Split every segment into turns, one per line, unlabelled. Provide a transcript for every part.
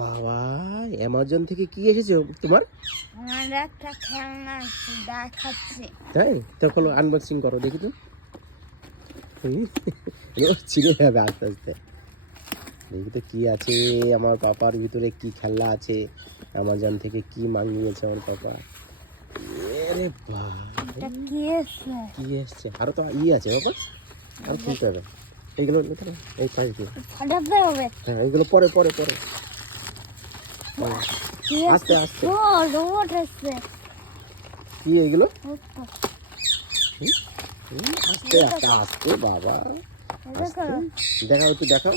বাবা অ্যামাজন থেকে কি এসেছে তোমার?
আমার একটা খেলনা আছে,
তাই? তো খোলো আনবক্সিং করো দেখি তো। ছিঁড়ে যাবে আস্তে আস্তে। দেখি তো কি আছে আমার পাপার ভিতরে কি খেলনা আছে অ্যামাজন থেকে কি মাঙিয়েছে আমার পাপা। আরে বাবা
কি
এসছে? আরও তো ই আছে বাবা। আর খুলতে হবে। এইগুলো এই
ফাটাতে
হ্যাঁ এইগুলো পরে পরে পরে। আস্তে আস্তে।
ও রোবট আছে
কি এগুলো? আস্তে আস্তে আস্তে বাবা। দেখাও একটু দেখাও।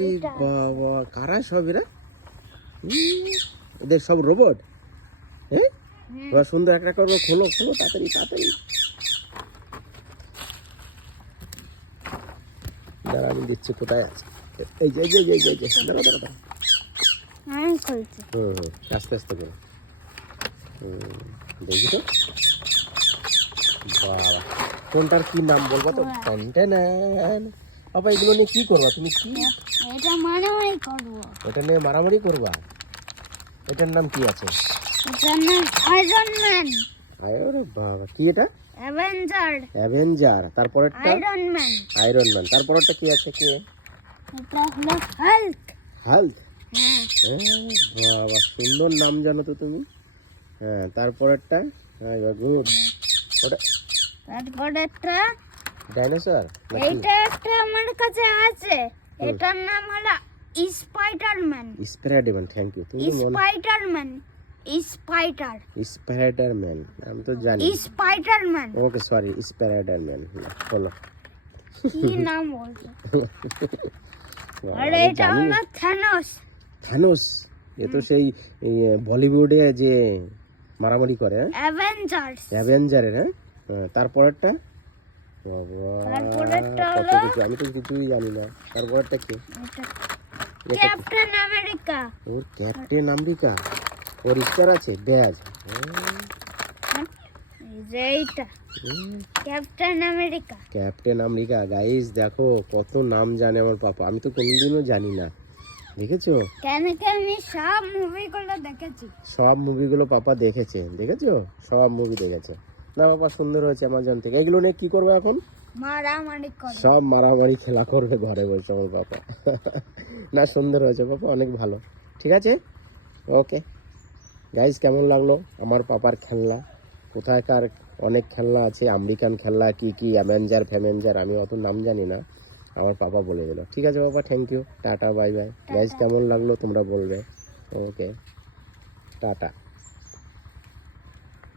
রে বাবা কারা সব এরা? এদের সব রোবট হ্যাঁ। ওরা সুন্দর একটা করে খোলো খোলো তাড়াতাড়ি তাড়াতাড়ি। দাঁড়া আমি দিচ্ছি কোথায় আছে। এই যে, এই যে এই যে দাঁড়া দাঁড়া দাঁড়া
আমি খুলছি।
হুম হুম আস্তে আস্তে করে। দেখি তো। বাবা কোনটার কি নাম বলব তো? ট্যান বাবা এগুলো নিয়ে কি করবা? তুমি কি?
এটা করব।
এটা নিয়ে মারামারি করবা? এটার নাম কি আছে?
এটার নাম আয়রন ম্যান
বাবা কি এটা?
অ্যাভেঞ্জার
অ্যাভেঞ্জার তারপরেরটা?
আয়রন ম্যান
আয়রন ম্যান তারপরেরটা কি আছে? কি?
এটা হলো হাল্ক
হাল্ক
হ্যাঁ
বাবা সুন্দর নাম জানো তো তুমি। হ্যাঁ তারপরেরটা? হ্যাঁ গুড। ওটা
তারপর একটা
ডাইনোসর
এইটা একটা আমার কাছে আছে। এটার নাম হলো স্পাইডারম্যান।
Spiderman thank you. তুমি তো মনে
স্পাইডারম্যান। স্পাইডার।
স্পাইডারম্যান আমি তো জানি।
স্পাইডারম্যান।
ওকে সরি স্পাইডারম্যান বলো।
কি নাম বলছো? আর এটা হলো থ্যানোস।
থানোস এ তো সেই বলিউডে যে মারামারি করে হ্যাঁ?
অ্যাভেঞ্জার্স।
অ্যাভেঞ্জারের হ্যাঁ? হ্যাঁ, তারপরেরটা? আমি তো কিছুই জানি না। তারপরেরটা কি?
Captain America.
ওর ক্যাপ্টেন আমেরিকা। ওর স্টার আছে ব্যাজ।
এই যে এইটা। Captain America.
Captain America guys দেখো কত নাম জানে আমার পাপা। আমি তো কোনোদিনও জানি না। দেখেছ?
কেন কি আমি সব মুভিগুলো দেখেছি।
সব মুভিগুলো পাপা দেখেছে দেখেছ? সব মুভি দেখেছে। না বাবা সুন্দর হয়েছে অ্যামাজন থেকে। এগুলো নিয়ে কি করবে এখন?
মারামারি করে।
সব মারামারি খেলা করবে ঘরে বসে আমার পাপা। না সুন্দর হয়েছে পাপা অনেক ভালো। ঠিক আছে? ওকে। গাইজ কেমন লাগল? আমার পাপার খেলনা। কোথায়কার অনেক খেলনা আছে? আমেরিকান খেলনা কি কি? অ্যাভেঞ্জার ফ্যামেঞ্জার আমি অত নাম জানি না। আমার পাপা বলে দিল। ঠিক আছে বাবা thank you tata bye bye guys কেমন লাগল তোমরা বলবে? Okay tata.